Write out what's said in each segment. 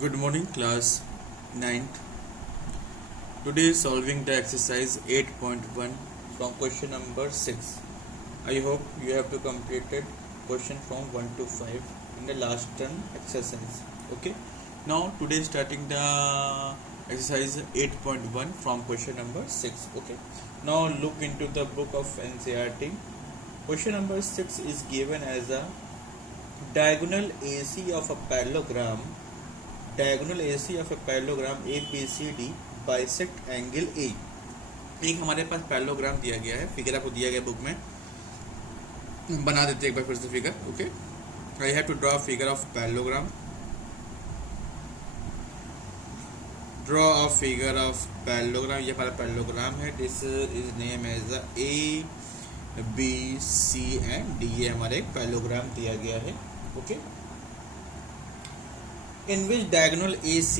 Good morning, class 9th. Today is solving the exercise 8.1 from question number 6. I hope you have to completed question from 1 to 5 in the last term exercise. Okay. Now today starting the exercise 8.1 from question number 6. Okay. Now look into the book of NCERT. Question number 6 is given as a diagonal AC of a parallelogram ABCD bisect angle ए। एक हमारे पास parallelogram दिया गया है, figure आपको दिया गया book में, बना देते हैं एक बार फिर से figure. Okay, I have to draw figure of parallelogram. Draw a figure of parallelogram. ये हमारा पैरेललोग्राम है। This is name as A B C and D. ये हमारे एक पैरेललोग्राम दिया गया है। Okay, in which diagonal AC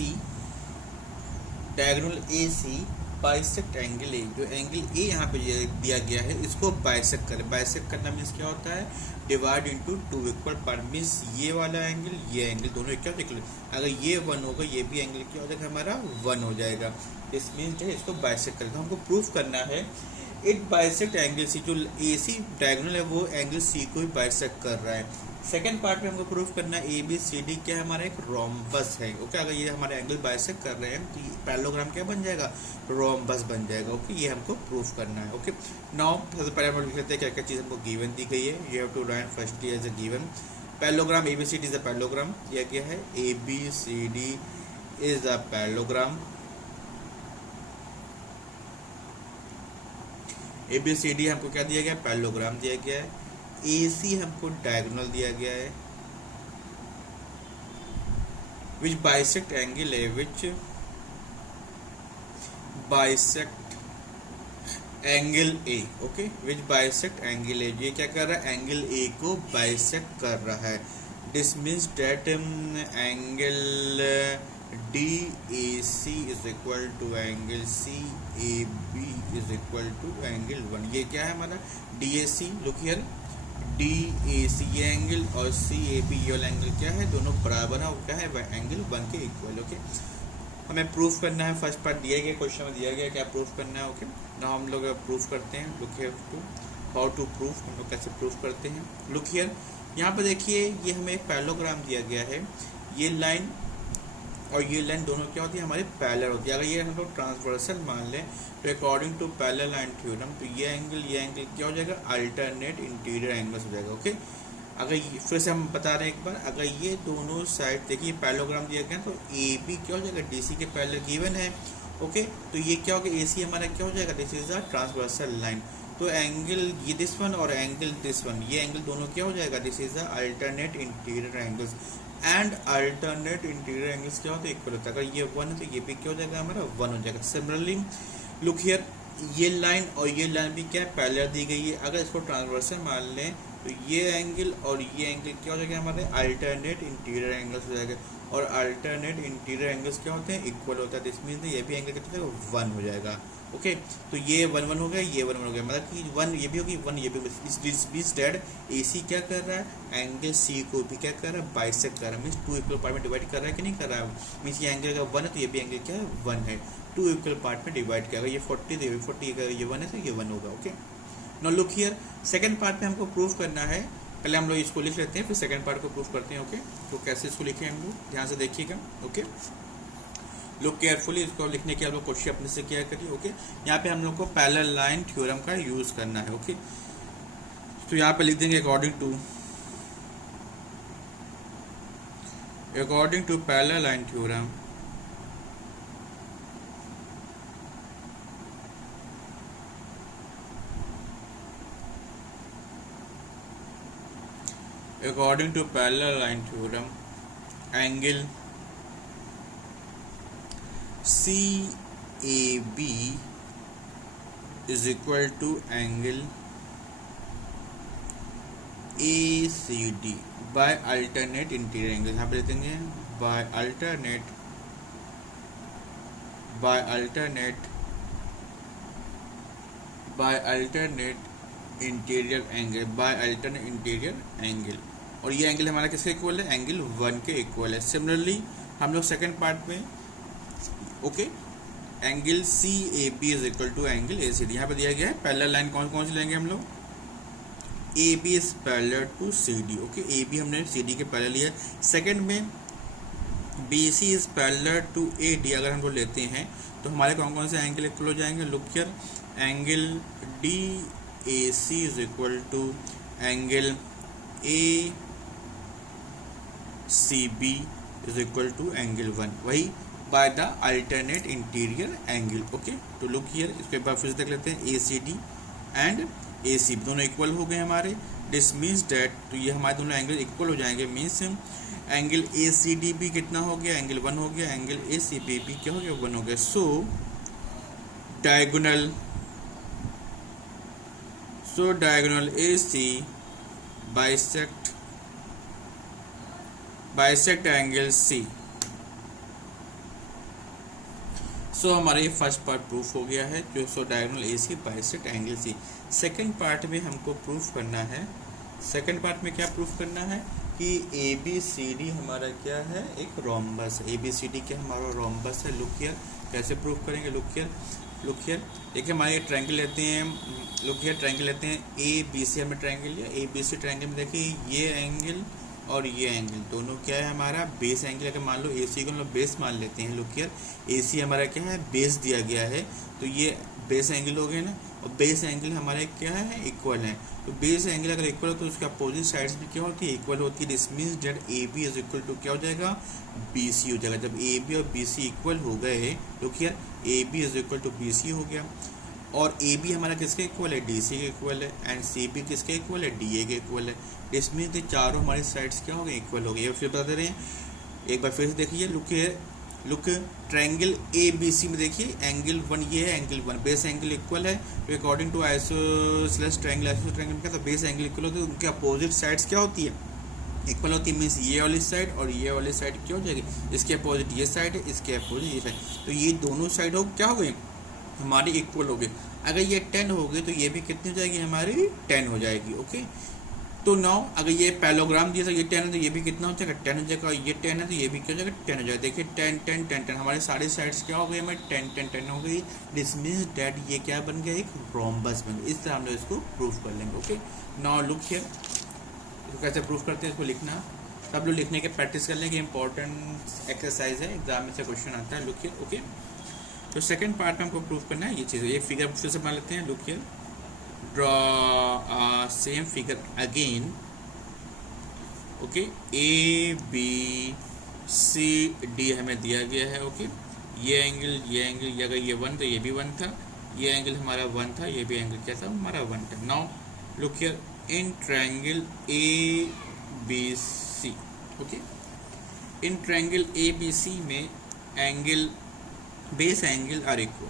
bisect angle A. जो एंगल ए यहाँ पे दिया गया है इसको बाइसेक्ट करें। बाइसेक्ट करना मीन्स क्या होता है? Divide into two equal part. Means ये वाला एंगल ये एंगल दोनों क्या इक्वल। अगर ये 1 होगा ये भी एंगल क्या हो जाएगा? हमारा 1 हो जाएगा। इस मीन्स जो है इसको बाइसेक्ट करें। हमको प्रूफ करना है इट बाइसेक्ट एंगल सी। जो ए सी डायगोनल है वो एंगल सी को ही बाइसेक्ट कर रहा है। सेकंड पार्ट में हमको प्रूफ करना है ए बी सी डी क्या है? हमारा एक रोम्बस है। ओके, अगर ये हमारे एंगल बाइसेक्ट कर रहे हैं तो ये पैरेललोग्राम क्या बन जाएगा? रोम्बस बन जाएगा। ओके, ये हमको प्रूफ करना है। ओके, नाउ सबसे पहले हम लिख लेते हैं क्या क्या चीज़ हमको गिवन दी गई है। You have to write first as a given parallelogram A B C D is a parallelogram दिया गया है। A B C D is a parallelogram. A B C D हमको क्या दिया गया? पैरेललोग्राम दिया गया है। AC हमको डायगोनल दिया गया है। विच बाइसेक्ट एंगल है, which bisect angle A. Okay, which bisect angle A. ये क्या कर रहा है? एंगल ए को बाइसेक्ट कर रहा है। This means that angle DAC is equal to angle CAB is equal to angle 1। ये क्या है हमारा? DAC। लुक हियर, DAC ये एंगल और CAB ये वाला एंगल क्या है? दोनों बराबर है। क्या है? एंगल 1 के इक्वल। ओके, हमें प्रूफ करना है। फर्स्ट पार्ट दिया गया, क्वेश्चन में दिया गया क्या प्रूफ करना है। ओके, ना हम लोग प्रूफ करते हैं। Look here to how to proof. हम लोग कैसे प्रूफ करते हैं? लुक हियर, यहाँ पर देखिए ये हमें एक पैरेललोग्राम दिया गया है। ये लाइन और ये लाइन दोनों क्या होती है? हमारे पैरेलल होती है। अगर ये हम लोग ट्रांसवर्सल मान लें तो according to parallel line theorem तो ये एंगल क्या हो जाएगा? अल्टरनेट इंटीरियर एंगल्स हो जाएगा। ओके, अगर फिर से हम बता रहे हैं एक बार, अगर ये दोनों साइड देखिए पैरेललोग्राम दिया गया तो ए बी क्या हो जाएगा? DC के पैरेलल गिवन है। ओके, तो ये क्या होगा? AC हमारा क्या हो जाएगा? This is a transversal line. तो एंगल ये दिस वन और एंगल दिस वन, ये एंगल दोनों क्या हो जाएगा? This is a alternate interior angles. And alternate interior angles क्या होता है? इक्वल होता है। अगर ये 1 है तो ये भी क्या हो जाएगा? हमारा 1 हो जाएगा। सिमिलरली लुक हियर, ये लाइन और ये लाइन भी क्या है? पैरेलल दी गई है। अगर इसको ट्रांसवर्सल मान लें तो ये एंगल और ये एंगल क्या हो जाएगा? हमारे अल्टरनेट इंटीरियर एंगल्स हो जाएगा। और अल्टरनेट इंटीरियर एंगल्स क्या होते हैं? इक्वल होता है। दिस मीन्स ये भी एंगल कितना हो जाएगा? 1 हो जाएगा। ओके, तो ये 1 1 हो गया, ये 1 1 हो गया, मतलब कि 1 ये भी होगी 1 ये भी होगी। इस डेड AC क्या कर रहा है? एंगल C को भी क्या कर रहा है? बाइसेक्ट कर रहा है। मीन्स 2 इक्वल पार्ट में डिवाइड कर रहा है कि नहीं कर रहा है? मीन्स ये एंगल का 1 है तो ये भी एंगल क्या है? 1 है। 2 इक्वल पार्ट में डिवाइड किया। अगर ये 40 तो ये 40, अगर ये 1 है तो ये 1 होगा। Okay, now look here, second part में हमको प्रूफ करना है। पहले हम लोग इसको लिख लेते हैं, फिर सेकंड पार्ट को प्रूफ करते हैं। ओके, तो कैसे इसको लिखें हम लोग, ध्यान से देखिएगा। ओके, लुक केयरफुली, इसको लिखने के आप लोग कोशिश अपने से किया करिए। ओके, यहाँ पे हम लोग को पैरेलल लाइन थ्योरम का यूज करना है। ओके, तो यहाँ पे लिख देंगे according to parallel line theorem angle CAB is equal to angle ACD by alternate interior angle। यहाँ पे लिख देंगे by alternate इंटीरियर एंगल। और ये एंगल हमारा किसके इक्वल है? एंगल 1 के इक्वल है। सिमिलरली हम लोग सेकंड पार्ट में okay angle C A B is equal to angle A C D. यहाँ पे दिया गया है पैरेलल लाइन कौन कौन सी लेंगे हम लोग, A B is parallel to C D. Okay A B हमने सी डी के पैरेलल लिया। सेकंड में B C is parallel to A D अगर हम लोग लेते हैं तो हमारे कौन कौन से एंगल इक्वल हो जाएंगे, look here angle D A C is equal to angle A C B is equal to angle 1, वही by the alternate interior angle. Okay तो लुक हियर, इसके बाद फिर से देख लेते हैं A C D and A C B दोनों इक्वल हो गए हमारे। दिस मीन्स डैट, तो ये हमारे दोनों एंगल इक्वल हो जाएंगे, means angle A C D भी कितना हो गया, एंगल 1 हो गया, एंगल ए सी बी भी क्या हो गया, 1 हो गया। So diagonal A C bisect angle C. So हमारा ये फर्स्ट पार्ट प्रूफ हो गया है, जो so diagonal A C bisect angle C. Second part में हमको प्रूफ करना है, सेकंड पार्ट में क्या प्रूफ करना है कि ए बी सी डी हमारा क्या है, एक रोम्बस है। ए बी सी डी क्या हमारा रोम्बस है। लुक हियर, कैसे प्रूफ करेंगे, लुक हियर देखिए हमारे ट्रायंगल लेते हैं, लुक हियर ट्रायंगल लेते हैं ए बी सी, हमने ट्रायंगल लिया ए बी सी। ट्रायंगल में देखिए ये एंगल और ये एंगल दोनों क्या है हमारा बेस एंगल। अगर मान लो ए सी को हम लोग बेस मान लेते हैं, लुक हियर ए सी हमारा क्या है, बेस दिया गया है, तो ये बेस एंगल हो गए ना, और बेस एंगल हमारे क्या है, इक्वल है। तो बेस एंगल अगर इक्वल हो तो उसके अपोजिट साइड्स भी क्या होती है, इक्वल होती है। This means that A B is equal to क्या हो जाएगा, बी सी हो जाएगा। जब ए बी और बी सी इक्वल हो गए, look here A B is equal to B C हो गया, और ए बी हमारा किसके इक्वल है, डी सी के इक्वल है, एंड सी बी किसके इक्वल है, डी ए के इक्वल है। दिस मीन्स ये चारों हमारी साइड्स क्या हो गए, इक्वल हो गए। फिर बता दे रहे हैं, एक बार फिर से देखिए, look triangle A B C में देखिए एंगल 1 ये है, एंगल 1 बेस एंगल इक्वल है। तो अकॉर्डिंग टू आइसोसेलेस ट्रायंगल में क्या, तो बेस एंगल इक्वल होती है, उनके अपोजिट साइड्स क्या होती है, इक्वल होती है। मीन्स ये वाली साइड और ये वाली साइड क्या हो जाएगी, इसके अपोजिट ये साइड है, इसके अपोजिट ये साइड, तो ये दोनों साइड हो क्या हो गई हमारी, इक्वल हो गई। अगर ये 10 हो गई तो ये भी कितनी हो जाएगी हमारी, 10 हो जाएगी। ओके तो नाउ अगर ये पैलोग्राम दिया था ये 10 है तो ये भी कितना हो जाएगा, 10 हो जाएगा। ये 10 है तो ये भी क्या हो जाएगा, 10 हो जाएगा। देखिए 10 10 10 10 हमारे सारी साइड्स क्या हो गई, हमें 10 10 10 हो गई। दिस मीन्स डैट ये क्या बन गया, एक रोम्बस बन गया। इस तरह हम लोग इसको प्रूफ कर लेंगे। ओके नाउ लुक हियर, इसको कैसे प्रूफ करते हैं, इसको लिखना सब लोग लिखने के प्रैक्टिस कर लेंगे, इंपॉर्टेंट एक्सरसाइज है, एग्जाम में से क्वेश्चन आता है। लुक हियर ओके तो सेकंड पार्ट में हमको प्रूफ करना है ये चीज़। ये फिगर फिर से बना लेते हैं, look here draw same figure again। Okay A B C D हमें दिया गया है। ओके ये एंगल अगर ये 1 तो ये भी 1 था, ये एंगल हमारा 1 था, ये भी एंगल क्या था हमारा 1 था। Now look here in triangle A B C. Okay in triangle A B C में angle base angle are equal,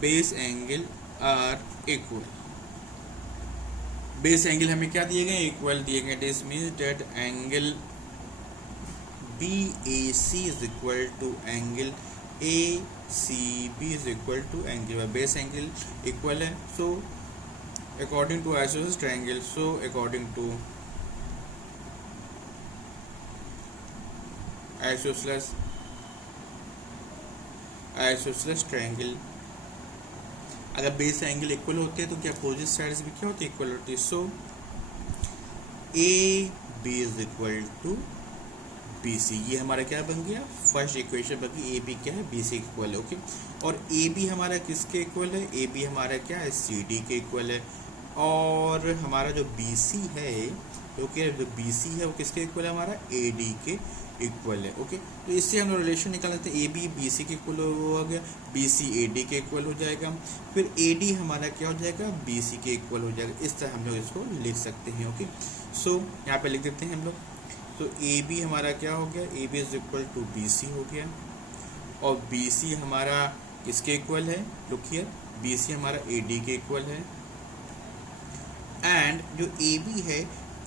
base angle are equal. Base angle हमें क्या दिए गए, इक्वल दिए गए। This means that angle B A C is equal to angle A C B is equal to angle, base angle equal है। So according to isosceles triangle, so according to isosceles triangle अगर base angle equal होते हैं तो क्या opposite sides भी क्या होती है, इक्वल होती है। So A B is equal to B C, ये हमारा क्या बन गया, फर्स्ट इक्वेशन बन गई। ए बी क्या है, बी सी इक्वल है। ओके और ए बी हमारा किसके इक्वल है, ए बी हमारा क्या है, सी डी के इक्वल है। और हमारा जो बी सी है, ओके जो बी सी है वो किसके इक्वल है, हमारा ए डी के इक्वल है। ओके तो इससे हम रिलेशन निकाल लेते हैं, ए बी बी सी के इक्वल हो गया, बी सी ए डी के इक्वल हो जाएगा, फिर ए डी हमारा क्या हो जाएगा, बी सी के इक्वल हो जाएगा। इस तरह हम लोग इसको लिख सकते हैं। ओके सो यहाँ पे लिख देते हैं हम लोग। तो ए बी हमारा क्या हो गया, A B is equal to B C हो गया, और बी सी हमारा किसके इक्वल है, लुक हियर बी सी हमारा ए डी के इक्वल है, एंड जो ए बी है,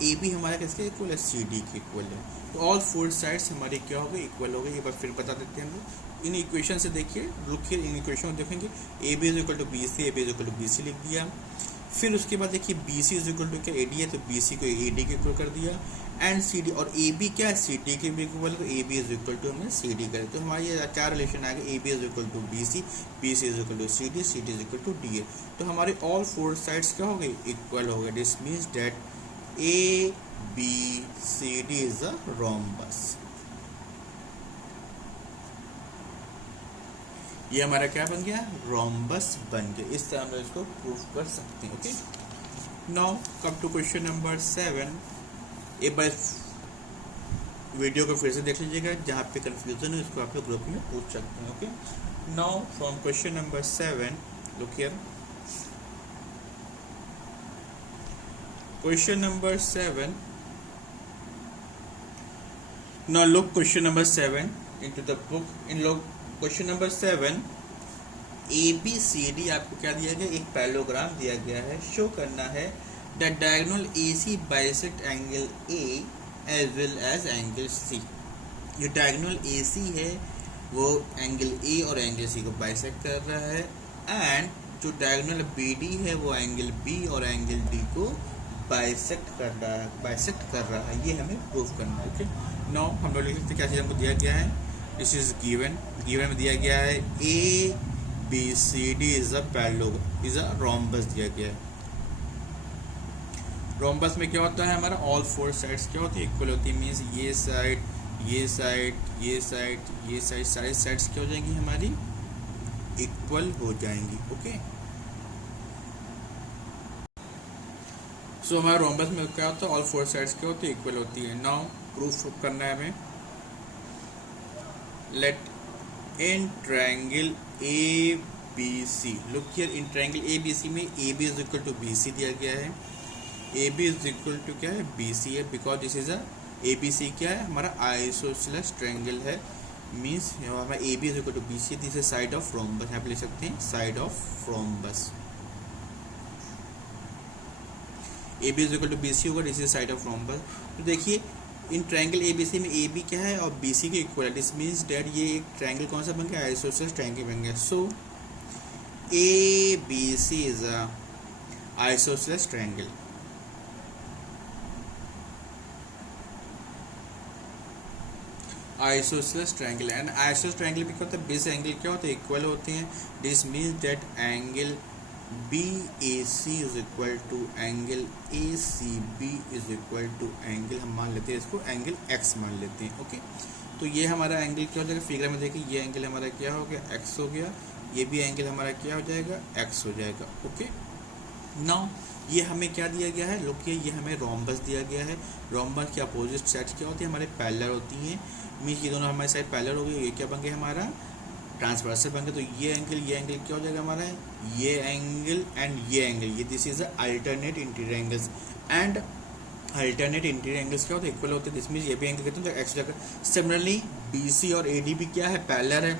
ए बी हमारा किसके इक्वल है, सी डी के इक्वल है। तो ऑल फोर साइड्स हमारे क्या हो गए, इक्वल हो गए। एक बार फिर बता देते हैं हम लोग इन इक्वेशन से। देखिए लुक हियर इन इक्वेशन को देखेंगे, A B is equal to B C, A B is equal to B C लिख दिया। फिर उसके बाद देखिए B C is equal to क्या, ए डी है, तो बी सी को ए डी के इक्वल कर दिया, एंड सी डी, और ए बी क्या है सी डी के भी इक्वल है, तो A B is equal to हमें सी डी करें, तो हमारी ये चार रिलेशन आ गए, A B is equal to B C is equal to C D is equal to D A. तो हमारे ऑल फोर साइड्स क्या हो गए, इक्वल हो गए। This means that A B C D is a rhombus. ये हमारा क्या बन गया, रोम्बस बन गया। इस तरह हम लोग इसको प्रूफ कर सकते हैं। Okay, now come to question number 7। एक बार वीडियो को फिर से देख लीजिएगा, जहाँ पे कंफ्यूजन है उसको आप लोग ग्रुप में पूछ सकते हैं। Okay, now from question number 7, look here, question number 7। Now look question number 7 into the book. इन लोग question number 7 A B C D आपको क्या दिया गया, एक पैरेललोग्राम दिया गया है। शो करना है the diagonal A C bisect angle A as well as angle C. जो डायगोनल ए सी है वो एंगल ए और एंगल सी को बाइसेक्ट कर रहा है, एंड जो डायगोनल बी डी है वो एंगल बी और एंगल डी को बाइसेक्ट कर रहा है। ये हमें प्रूफ करना है। ओके, नाउ हम लोग लिख सकते हैं क्या चीज़ हमको दिया गया है, दिस इज गिवन में दिया गया है A B C D is a rhombus दिया गया है। रोम्बस में क्या होता है, हमारा ऑल फोर साइड्स क्या होती है, इक्वल होती है। मीन्स ये साइड ये साइड ये साइड ये साइड, सारी साइड्स क्या हो जाएंगी हमारी, इक्वल हो जाएंगी। ओके, सो हमारा रोम्बस में क्या होता है, ऑल फोर साइड्स क्या होती है, इक्वल होती है। नाउ प्रूफ करना है हमें। Let in triangle A B C, look here, in triangle A B C में A B is equal to B C दिया गया है। A B is equal to क्या है, बी सी है, because this is a A B C क्या है, हमारा आइसोसेलेस ट्रायंगल है। मीन्स हमारा A B is equal to B C, this is side of rhombus. यहाँ पे लिख सकते हैं side of rhombus. A B is equal to B C होगा, this is side of rhombus. तो देखिए इन ट्रायंगल ए बी सी में A B क्या है और बी सी के इक्वल है। दिस मीन्स डेट ये एक ट्रायंगल कौन सा बन गया, आइसोसेलेस ट्रायंगल बन गया। So A B C is a isosceles triangle. Isosceles triangle, and isosceles triangle में क्या होता है, बेस एंगल क्या होते हैं, इक्वल होते हैं। This means that angle B A C is equal to angle A C B is equal to angle, हम मान लेते हैं इसको एंगल एक्स मान लेते हैं। ओके, तो ये हमारा एंगल क्या हो जाएगा, फिगर में देखिए ये एंगल हमारा क्या हो गया, एक्स हो गया। ये भी एंगल हमारा क्या हो जाएगा, एक्स हो जाएगा। ओके, नाउ ये हमें क्या दिया गया है, लोग ये हमें रोम्बस दिया गया है। रोम्बस की अपोजिट साइड क्या होती है, हमारे पैरेलल होती हैं। मीन्स ये दोनों हमारी साइड पैरेलल हो गई, ये क्या बन गया हमारा ट्रांसवर्सल बन गया। तो ये एंगल क्या हो जाएगा हमारा, ये एंगल एंड ये एंगल, ये this is alternate interior angles, and alternate interior angles क्या होते हैं, इक्वल होते हैं। दिस मीन्स ये भी एंगल कहते हैं तो एक्स जाकर। सिमिलरली बी सी और ए डी भी क्या है, पैरेलल है।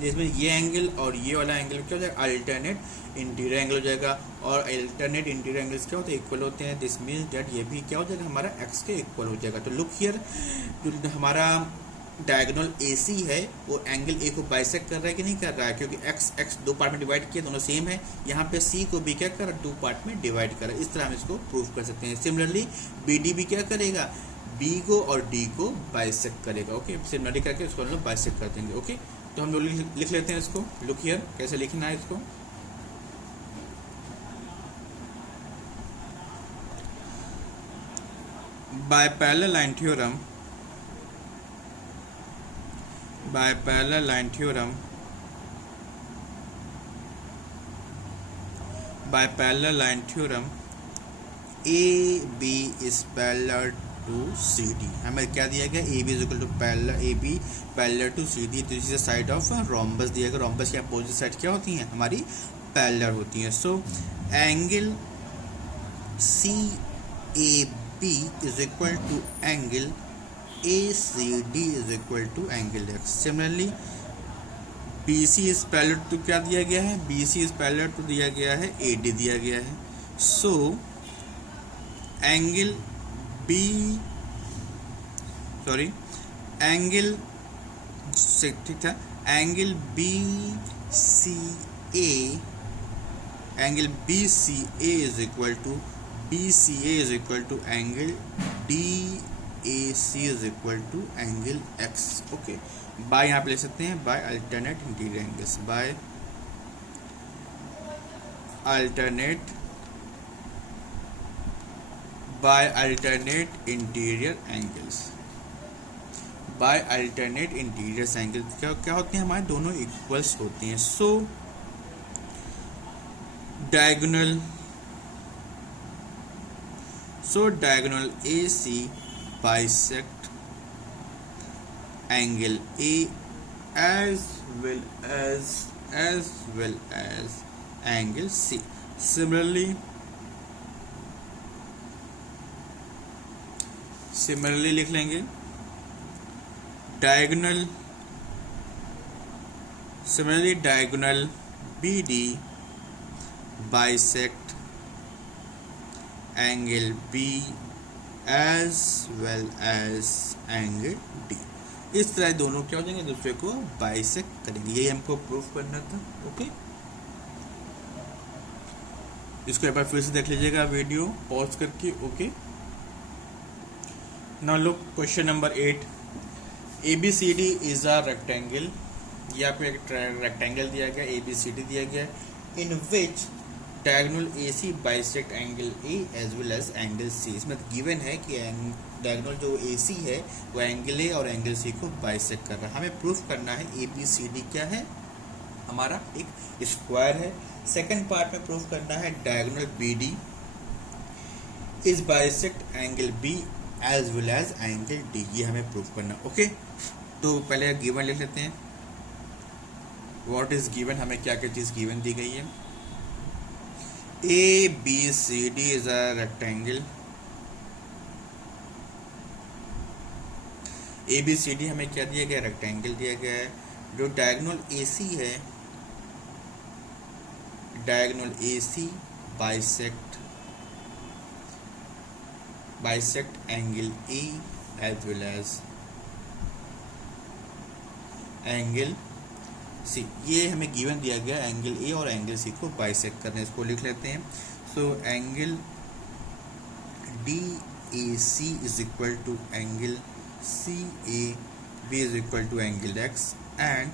जिसमें ये एंगल और ये वाला एंगल क्या हो जाएगा, अल्टरनेट इंटीरियर एंगल हो जाएगा। और अल्टरनेट इंटीरियर एंगल्स क्या होते हैं, इक्वल होते हैं। दिस मीन्स दैट ये भी क्या हो जाएगा, हमारा एक्स के इक्वल हो जाएगा। तो लुक हियर, जो हमारा डायगोनल ए सी है वो एंगल ए को बाइसेक्ट कर रहा है कि नहीं कर रहा है, क्योंकि एक्स दो पार्ट में डिवाइड किया, दोनों सेम है। यहाँ पे सी को भी क्या कर रहा है, दो पार्ट में डिवाइड कर रहा है। इस तरह हम इसको प्रूव कर सकते हैं। सिमिलरली बी डी भी क्या करेगा, बी को और डी को बाइसेक्ट करेगा। ओके, सिमिलरली करके इसको हम लोग बाइसेक्ट कर देंगे। ओके, तो हम लोग लिख लेते हैं इसको। लुक हियर, कैसे लिखना है इसको, by parallel line theorem, by parallel line theorem, by parallel line theorem AB is parallel to CD। हमें क्या दिया गया, AB is equal to parallel, AB parallel to CD। तो इसी साइड ऑफ रोम्बस दिया गया। रोम्बस की अपोजिट साइड क्या होती हैं, हमारी पैरेलल होती हैं। So angle CAB is equal to angle ACD is equal to angle x। Similarly BC is parallel to क्या दिया गया है, BC is parallel to दिया गया है AD दिया गया है। So एंगल एंगल ठीक था, angle BCA is equal to angle A C is equal to angle X. Okay, by यहाँ पे ले सकते हैं by alternate interior angles, by alternate interior angles, by alternate interior angle क्या होते हैं, हमारे दोनों इक्वल्स होते हैं। So diagonal A C bisect angle A as well as angle C. Similarly लिख लेंगे diagonal BD bisect angle B as well as angle D। इस तरह दोनों क्या हो जाएंगे, दूसरे को बाइसेक्ट करेंगे, यही हमको प्रूफ करना था। ओके, इसको एक बार फिर से देख लीजिएगा वीडियो पॉज करके। Okay, now look question number 8, ABCD is a rectangle. ये आपको एक रेक्टेंगल दिया गया, ABCD दिया गया, in which diagonal AC bisect angle A as well as angle C। इसमें गिवन है कि डायगोनल जो AC है वो एंगल A और एंगल C को बाइसेक्ट कर रहा है। हमें प्रूफ करना है ABCD क्या है, हमारा एक स्क्वायर है। सेकंड पार्ट में प्रूफ करना है diagonal BD is bisect angle B as well as angle D, ये हमें प्रूफ करना। ओके, तो पहले गिवन लिख लेते हैं। व्हाट इज गिवन, हमें क्या क्या चीज़ गिवन दी गई है। ABCD is a rectangle। ABCD हमें क्या दिया गया, रेक्टेंगल दिया गया है। जो डायगोनल AC है, diagonal AC bisect angle A as well as angle C। ये हमें गिवन दिया गया एंगल A और एंगल C को बाइसेक्ट करना है, इसको लिख लेते हैं। So angle DAC is equal to angle CAB is equal to angle X and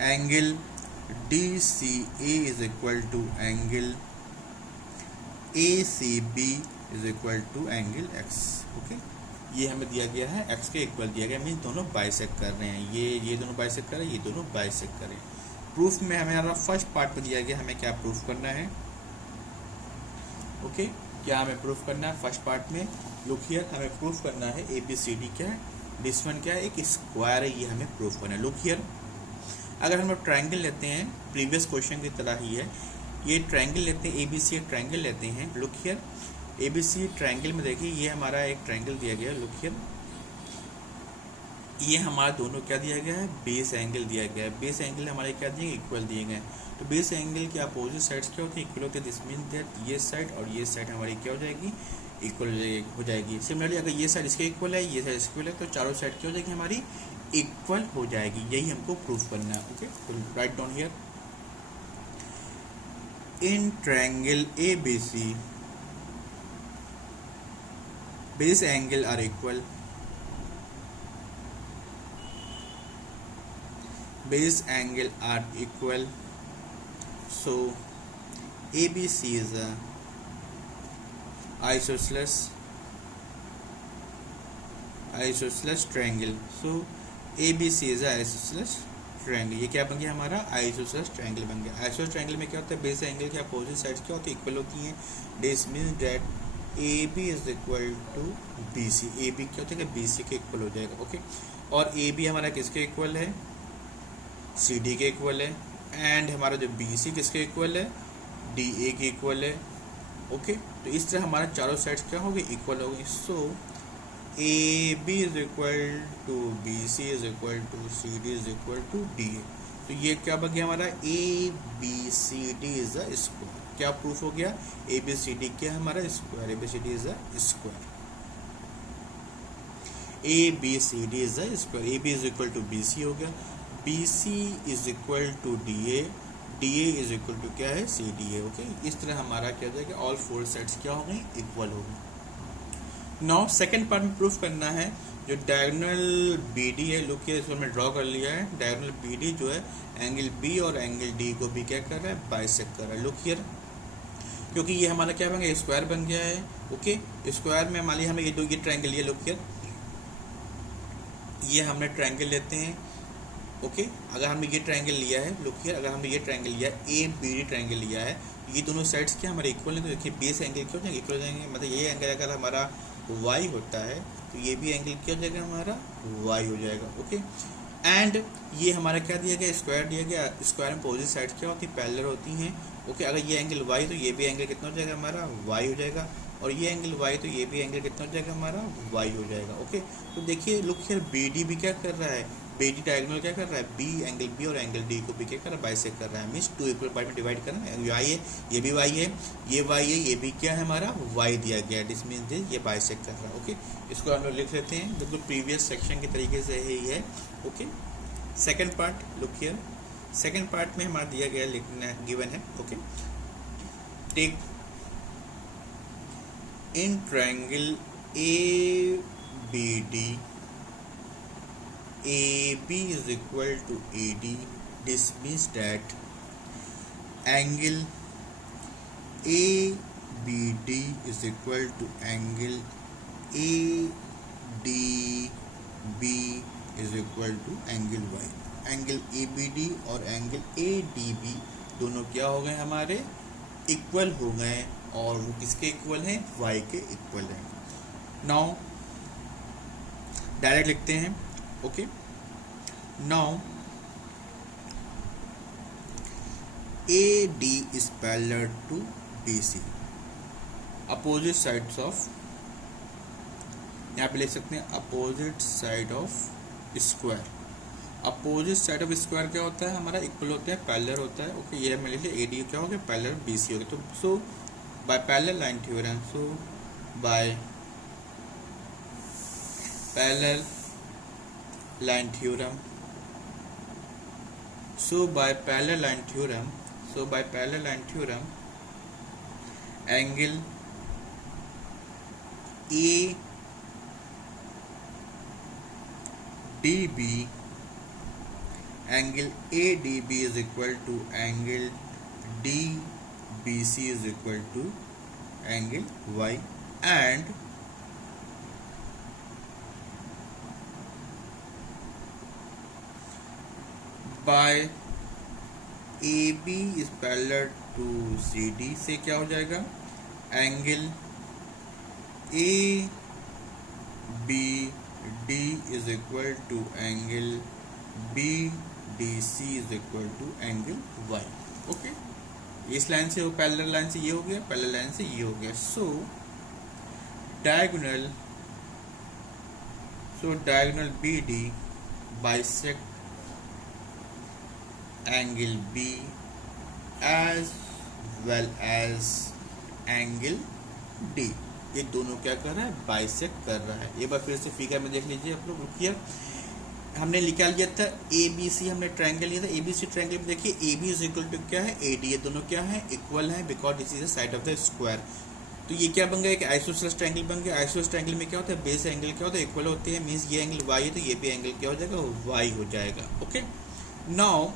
angle DCA is equal to angle ACB is equal to angle X। Okay, ये हमें दिया गया है, x के इक्वल दिया गया, मीन दोनों बाइसेक्ट कर रहे हैं, ये दोनों बाइसेक्ट कर रहे हैं, ये दोनों बाइसेक्ट कर रहे हैं। प्रूफ में हमारा फर्स्ट पार्ट में दिया गया, हमें क्या प्रूफ करना है। ओके, क्या हमें प्रूफ करना है फर्स्ट पार्ट में, लुक हियर, हमें प्रूफ करना है ABCD क्या है, दिस वन क्या है, एक स्क्वायर है, ये हमें प्रूफ करना है। लुक हियर, अगर हम लोग ट्रायंगल लेते हैं, प्रीवियस क्वेश्चन की तरह ही है, ये ट्रायंगल लेते हैं, ABC ट्रायंगल लेते हैं। लुक हियर, ABC ट्रायंगल में देखिए, ये हमारा एक ट्रायंगल दिया गया है। लुक हियर, ये हमारा दोनों क्या दिया गया है, बेस एंगल दिया गया है। बेस एंगल हमारे क्या दिए, इक्वल दिए गए हैं। तो बेस एंगल के अपोजिट साइड्स क्या होते हैं, इक्वल होते हैं। दिस मीन दैट ये साइड और ये साइड हमारी क्या हो जाएगी, इक्वल हो जाएगी। सिमिलरली अगर ये साइड इसके इक्वल है, ये साइड इसके इक्वल है, तो चारों साइड क्या हो जाएगी, हमारी इक्वल हो जाएगी। यही हमको प्रूफ करना है। ओके, तो write down here, in triangle ABC base angle are equal, base angle are equal, so ABC is a isosceles triangle। so ABC is a isosceles triangle. ये क्या बन गया, हमारा आइसोसेलेस ट्रायंगल बन गया। आइसोसेलेस ट्रायंगल में क्या होता है, बेस एंगल के अपोजिट साइड्स क्या होती है, इक्वल होती हैं। This means that AB is equal to BC। AB क्या होता है, BC के इक्वल हो जाएगा। ओके, और AB हमारा किसके इक्वल है, CD के इक्वल है, एंड हमारा जो BC किसके इक्वल है, DA के इक्वल है। ओके, तो इस तरह हमारा चारों साइड्स क्या हो गई, इक्वल हो गई। So AB is equal to BC is equal to CD is equal to DA। तो ये क्या बन गया हमारा, ABCD इज अ स्क्वायर। क्या प्रूफ हो गया, ABCD क्या है, हमारा square. ABCD is a square, ABCD is a square. AB is equal to BC हो गया, BC is equal to DA, DA is equal to क्या है, CDA। ओके, इस तरह हमारा क्या हो जाएगा, ऑल फोर साइड्स क्या हो गई, इक्वल हो गई। नाउ सेकंड पार्ट में प्रूफ करना है जो डायगोनल बी डी है, लुक हियर, इसको हमने ड्रॉ कर लिया है। डायगोनल बी डी जो है एंगल बी और एंगल डी को भी क्या कर रहा है, बाइसेक्ट कर रहा है। लुक हियर, क्योंकि ये हमारा क्या बन गया, स्क्वायर बन गया है। ओके, स्क्वायर में मान लीजिए हमें ये ट्रायंगल लिया, लुक हियर, ये हमने ट्रायंगल लेते हैं। ओके, अगर हमने ये ट्रायंगल लिया है, लुक हियर, अगर हमने ये ट्रायंगल लिया है, ए बी डी ट्रायंगल लिया है, ये दोनों साइड्स क्या हमारे इक्वल है, तो देखिए बेस एंगल क्या हो जाएंगे, इक्वल हो जाएंगे। मतलब ये एंगल अगर हमारा वाई होता है तो ये भी एंगल क्या हो जाएगा, हमारा वाई हो जाएगा। ओके, एंड ये हमारा क्या दिया गया, स्क्वायर दिया गया। स्क्वायर में अपोजिट साइड क्या होती है, पैरेलल होती हैं। ओके, अगर ये एंगल वाई तो ये भी एंगल कितना हो जाएगा, हमारा वाई हो जाएगा, और ये एंगल वाई तो ये भी एंगल कितना हो जाएगा, हमारा वाई हो जाएगा। ओके, तो देखिए लुक हियर, बी डी भी क्या कर रहा है, बी डी डायगोनल क्या कर रहा है, बी एंगल बी और एंगल डी को भी क्या कर रहा है, बाइसेक्ट कर रहा है। मीन्स टू इक्वल पार्ट में डिवाइड करना है। वाई है, ये भी वाई है, ये वाई है, ये भी क्या है, हमारा वाई दिया गया है। दिस मीन्स ये बाइसेक्ट कर रहा है। ओके, इसको हम लोग लिख लेते हैं, बिल्कुल प्रीवियस सेक्शन के तरीके से ही है। Okay, second part, look here, second part में हमारा दिया गया लिखना गिवन है। Okay, take in triangle A B D, AB is equal to AD. This means that angle ABD is equal to angle ADB is equal to angle Y. Angle ABD और angle ADB दोनों क्या हो गए, हमारे equal हो गए, और वो किसके इक्वल हैं, Y के इक्वल हैं। नाउ डायरेक्ट लिखते हैं। Okay, now AD is parallel to BC, opposite sides of, यहाँ पे लिख सकते हैं opposite side of square. Opposite side of square क्या होता है, हमारा इक्वल होता है, पैरेलल होता है। ओके, ये हमें लिख लिया, AD क्या हो गया, पैरेलल BC हो गया। तो so by parallel line theorem, so by parallel line theorem, so by parallel line theorem, angle ADB is equal to angle DBC is equal to angle Y, and by AB is parallel to CD से क्या हो जाएगा, angle ABD is equal to angle BDC is equal to angle Y। Okay, इस line से, parallel line से ये हो गया, पैरेलल लाइन से ये हो गया। So diagonal BD bisect angle B as well as angle D, ये दोनों क्या कर रहा है, बाइसेक्ट कर रहा है। एक बार फिर से फिगर में देख लीजिए आप लोग। रुकिए, हमने निकाल लिया था ABC, हमने ट्रायंगल लिया था। ABC ट्रायंगल में देखिए AB इज इक्वल टू क्या है, AD, ये दोनों क्या है, इक्वल है, because this is the side of the square. तो ये क्या बन गया, एक आइसोसेलेस ट्रायंगल बन गया। आइसोसेलेस ट्रायंगल में क्या होता है, बेस एंगल क्या होता है, इक्वल होते हैं। मीन्स ये एंगल Y है तो ये भी एंगल क्या हो जाएगा, Y हो जाएगा। ओके, नाउ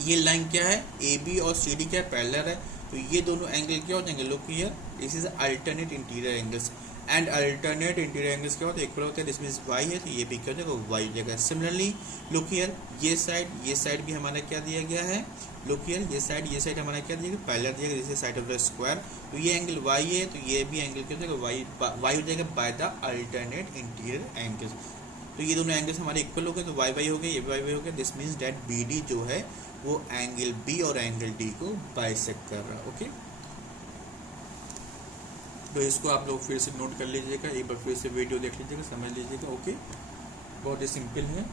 ये लाइन क्या है, AB और CD क्या है, पैरेलल है, तो ये दोनों एंगल क्या हो जाएंगे, look here, this is alternate interior angles, and alternate interior angles क्या होते हैं, इक्वल होते हैं। दिस मींस Y है तो ये भी क्या हो जाएगा, Y हो जाएगा। सिमिलरली लुक हियर, ये साइड भी हमारा क्या दिया गया है, लुक हियर, ये साइड हमारा क्या दिया गया, पैरेलल दिया गया, this is side of the square. तो ये एंगल Y है तो ये भी एंगल क्या हो जाएगा, Y हो जाएगा bye the alternate interior angles. तो ये दोनों एंगल्स हमारे इक्वल हो गए, तो Y हो गए, ये भी Y हो गया। दिस मीन्स डैट BD जो है वो एंगल B और एंगल D को बाइसेक्ट कर रहा है। ओके, तो इसको आप लोग फिर से नोट कर लीजिएगा, एक बार फिर से वीडियो देख लीजिएगा, समझ लीजिएगा। ओके, बहुत ही सिंपल है।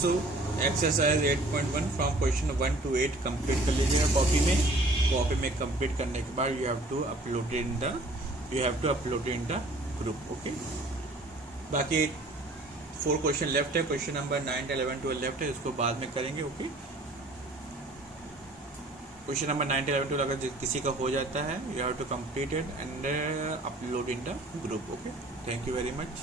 So exercise 8.1 from question 1 to 8 complete कर लीजिएगा कॉपी में कंप्लीट करने के बाद you have to upload in the group. Okay, बाकी 4 क्वेश्चन लेफ्ट है, क्वेश्चन नंबर 9, 11, 12 लेफ्ट है, इसको बाद में करेंगे। ओके, क्वेश्चन नंबर 9, 11, 12 अगर किसी का हो जाता है, you have to complete it and upload in the group. Okay, thank you very much.